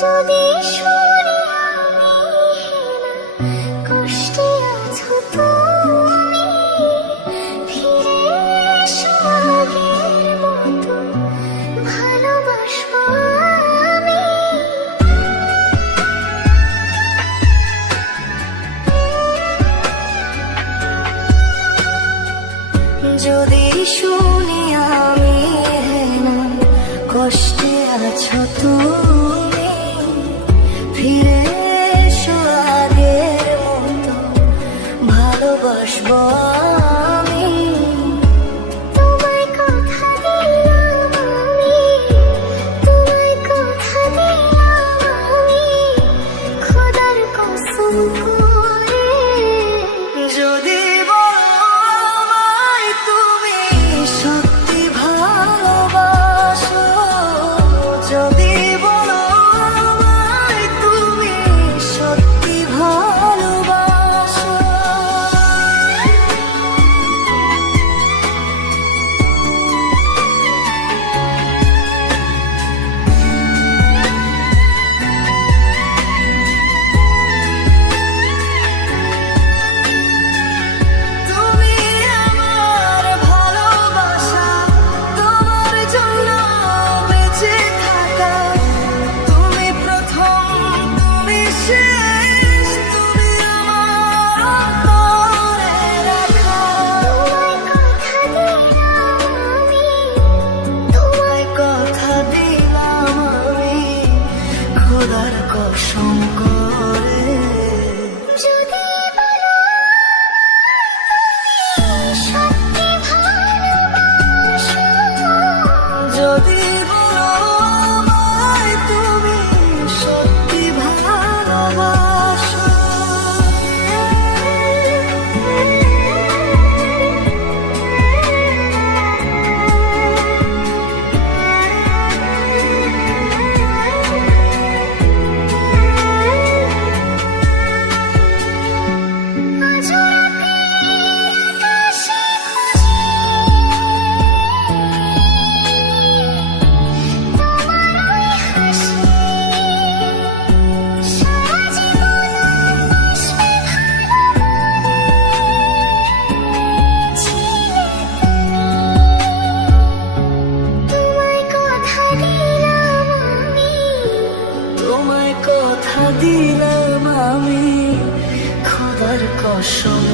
যদি শুনি আমি হেনা, কষ্টে আছো তুমি, ফিরে এসো আগের মতো, ভালোবাসবো আমি। যদি শুনি আমি হেনা, কষ্টে আছো তুমি, ফিরে এসো আগের মতো, ভালোবাসবো আমি। তোমায় কথা দিলাম আমি, তোমায় কথা দিলাম আমি, খোদার কসম করে। যদি খোদার কসম করে, যদি বলো সত্যি ভালোবাসো, যদি বলো আমায় তুমি সত্যি ভালোবাসো। কথা দিলাম আমি, খোদার কসম